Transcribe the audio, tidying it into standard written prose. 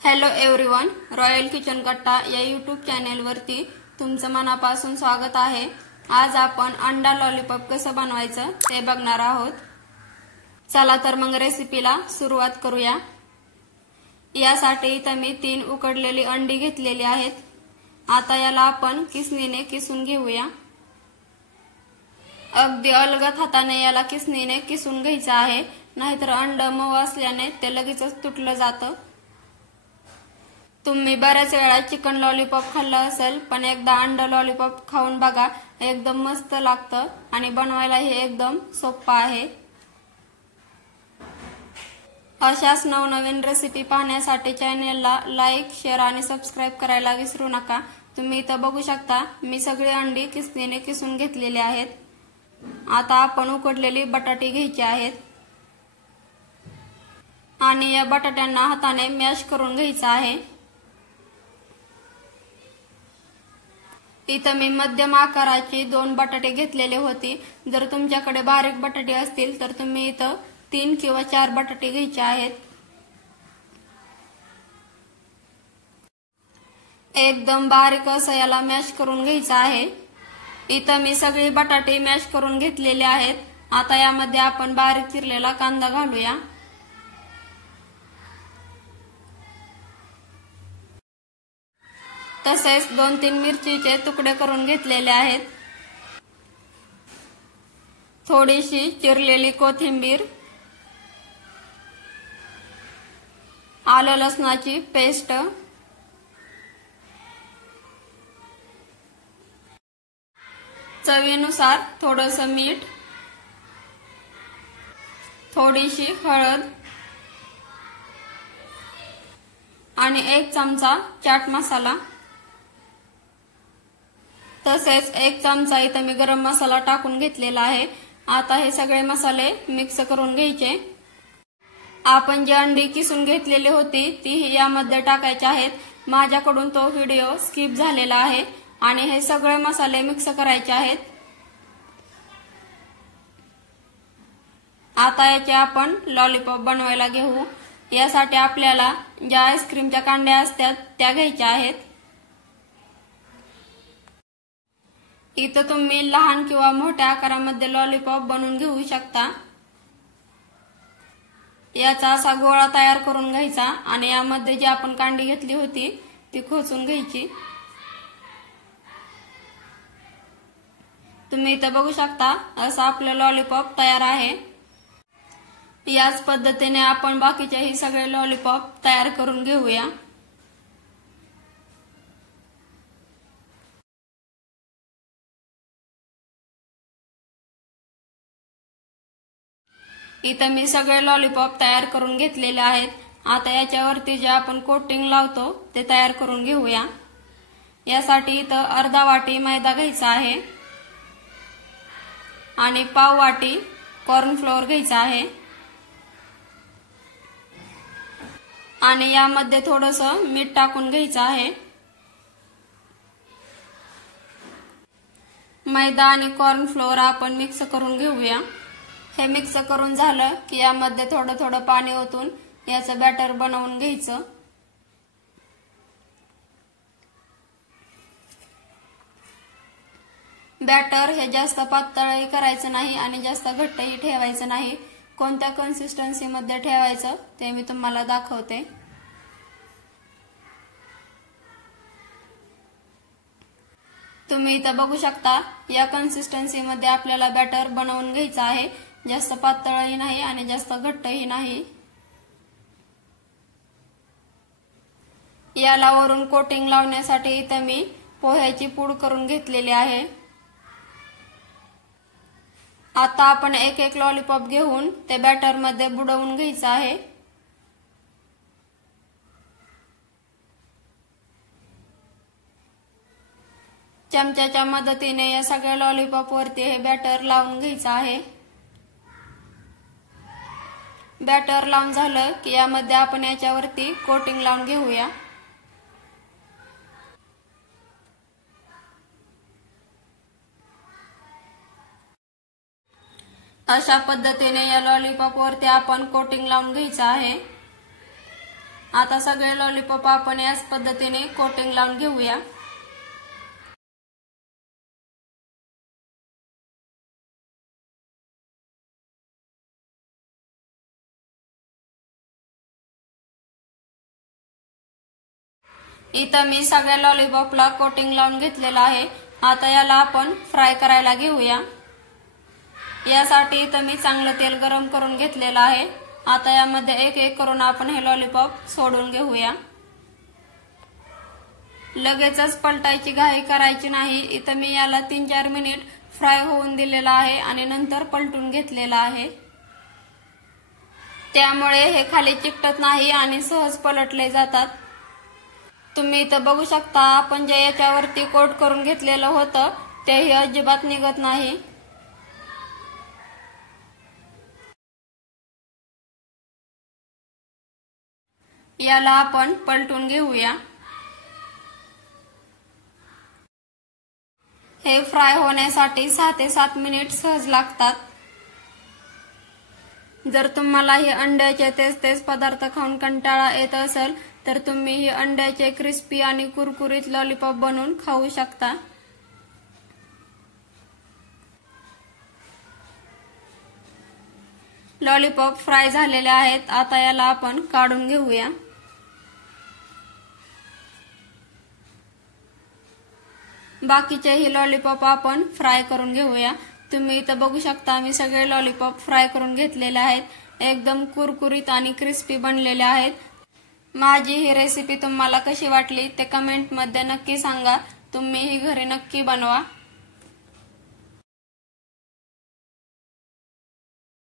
Hello everyone, royal kitchen कट्टा या YouTube चॅनेलवरती तुमचं मनापासून स्वागत आहे। आज आपण अंडा लॉलीपॉप कसं बनवायचं ते बघणार आहोत। चला तर मग रेसिपीला सुरुवात करूया। यासाठी इथे मी 3 उकडलेली अंडी घेतलेली आहेत। आता याला आपण किसणीने किसून घेऊया। अगदी अलगद हाताने याला किसणीने किसून घ्यायचं आहे, नाहीतर अंड मऊ असल्याने ते लगेचच तुटलं जातं। तुम्ही बऱ्याच वेळा चिकन लॉलीपॉप खाल्लं असेल, पण एकदा अंडा लॉलीपॉप खाऊन बघा, एकदम मस्त लागतं आणि बनवायलाही एकदम सोपं आहे। अशाच नवनवीन रेसिपी पाहण्यासाठी चॅनेलला लाईक, शेअर आणि सबस्क्राइब करायला विसरू नका। तुम्ही इथं बघू शकता, मी सगळी अंडी किसणीने किसून घेतलेली आहेत। आता आपण उकडलेली बटाटे घ्यायची आहेत आणि या बटाट्यांना हाताने मॅश करून घ्यायचं आहे। इथं मी मध्यम आकाराची 2 बटाटे घेतलेले होते। जर तुमच्याकडे बारीक बटाटे असतील तर तुम्ही इथं 3 किंवा 4 बटाटे घ्यायचे आहेत। एकदम बारीक असं याला मॅश करून घ्यायचं आहे। इथं मी सगळे बटाटे मॅश करून घेतलेले आहेत। आता यामध्ये आपण बारीक चिरलेला कांदा घालूया। तसेच 2-3 मिरचीचे तुकडे करून घेतलेले आहेत। थोडीशी चिरलेली कोथिंबीर, आलं लसणाची पेस्ट, चवीनुसार थोडंसं मीठ, थोडीशी हळद आणि 1 चमचा चाट मसाला, तसेच 1 चमचा इथं मी गरम मसाला टाकून घेतलेला आहे। आता हे सगळे मसाले मिक्स करून घ्यायचे। आपण जी अंडी किसून घेतलेली होती ती यामध्ये टाकायची आहेत। माझ्याकडून तो व्हिडिओ स्किप झालेला आहे आणि हे सगळे मसाले मिक्स करायचे आहेत। आता याचे आपण लॉलीपॉप बनवायला घेऊ। यासाठी आपल्याला ज्या आईस्क्रीमच्या कांड्या असतात त्या घ्यायच्या आहेत। इथं तुम्ही लहान किंवा मोठ्या आकारामध्ये लॉलीपॉप बनवून घेऊ शकता। याचा असा गोळा तयार करून घ्यायचा आणि यामध्ये जी आपण कांडी घेतली होती ती खोचून घ्यायची। तुम्ही इथं बघू शकता, असं आपलं लॉलीपॉप तयार आहे। याच पद्धतीने आपण बाकीचेही सगळे लॉलीपॉप तयार करून घेऊया। इथं मी सगळे लॉलीपॉप तयार करून घेतलेले आहेत। आता याच्यावरती जे आपण कोटिंग लावतो ते तयार करून घेऊया। यासाठी इथं अर्धा वाटी मैदा घ्यायचा आहे आणि पाव वाटी कॉर्नफ्लोअर घ्यायचा आहे आणि यामध्ये थोडंसं मीठ टाकून घ्यायचं आहे। मैदा आणि कॉर्नफ्लोअर आपण मिक्स करून घेऊया। हे मिक्स करून झालं की यामध्ये थोडं थोडं पाणी ओतून याचं बॅटर बनवून घ्यायचं। बॅटर हे जास्त पातळही करायचं नाही आणि जास्त घट्टही ठेवायचं नाही। कोणत्या कन्सिस्टन्सी मध्ये ठेवायचं ते मी तुम्हाला दाखवते। तुम्ही इथं बघू शकता, या कन्सिस्टन्सी मध्ये आपल्याला बॅटर बनवून घ्यायचं आहे। जास्त पातळही नाही आणि जास्त घट्टही नाही। याला वरून कोटिंग लावण्यासाठी इथं मी पोह्याची पूड करून घेतलेली आहे। आता आपण एक एक लॉलीपॉप घेऊन ते बॅटर मध्ये बुडवून घ्यायचं आहे। चमच्याच्या मदतीने या सगळ्या लॉलीपॉप वरती हे बॅटर लावून घ्यायचं आहे। बॅटर लावून झालं की यामध्ये आपण याच्यावरती कोटिंग लावून घेऊया। अशा पद्धतीने या लॉलीपॉप वरती आपण कोटिंग लावून घ्यायचं आहे। आता सगळे लॉलीपॉप आपण याच पद्धतीने कोटिंग लावून घेऊया। इथं मी सगळ्या लॉलीपॉपला कोटिंग लावून घेतलेलं आहे। आता याला आपण फ्राय करायला घेऊया। यासाठी इथं मी चांगलं तेल गरम करून घेतलेलं आहे। आता यामध्ये एक एक करून आपण हे लॉलीपॉप सोडून घेऊया। लगेचच पलटायची घाई करायची नाही। इथं मी याला 3-4 मिनिट फ्राय होऊन दिलेला आहे आणि नंतर पलटून घेतलेला आहे। त्यामुळे हे खाली चिकटत नाही आणि सहज पलटले जातात। तुम्ही इथं बघू शकता आपण जे याच्यावरती कोट करून घेतलेलं होतं तेही अजिबात निघत नाही। याला आपण पलटून घेऊया। हे फ्राय होण्यासाठी 6 ते 7 मिनिट सहज लागतात। जर तुम्हाला हे अंड्याचे तेच पदार्थ खाऊन कंटाळा येत असेल तर तुम्ही हे अंड्याचे क्रिस्पी आणि कुरकुरीत लॉलीपॉप बनवून खाऊ शकता। लॉलीपॉप फ्राय झालेले आहेत। आता याला आपण काढून घेऊया। बाकीचे हे लॉलीपॉप आपण फ्राय करून घेऊया। तुम्ही इथं बघू शकता मी सगळे लॉलीपॉप फ्राय करून घेतलेले आहेत। एकदम कुरकुरीत आणि क्रिस्पी बनलेले आहेत। माझी ही रेसिपी तुम्हाला कशी वाटली ते कमेंट मध्ये नक्की सांगा। तुम्ही ही घरी नक्की बनवा।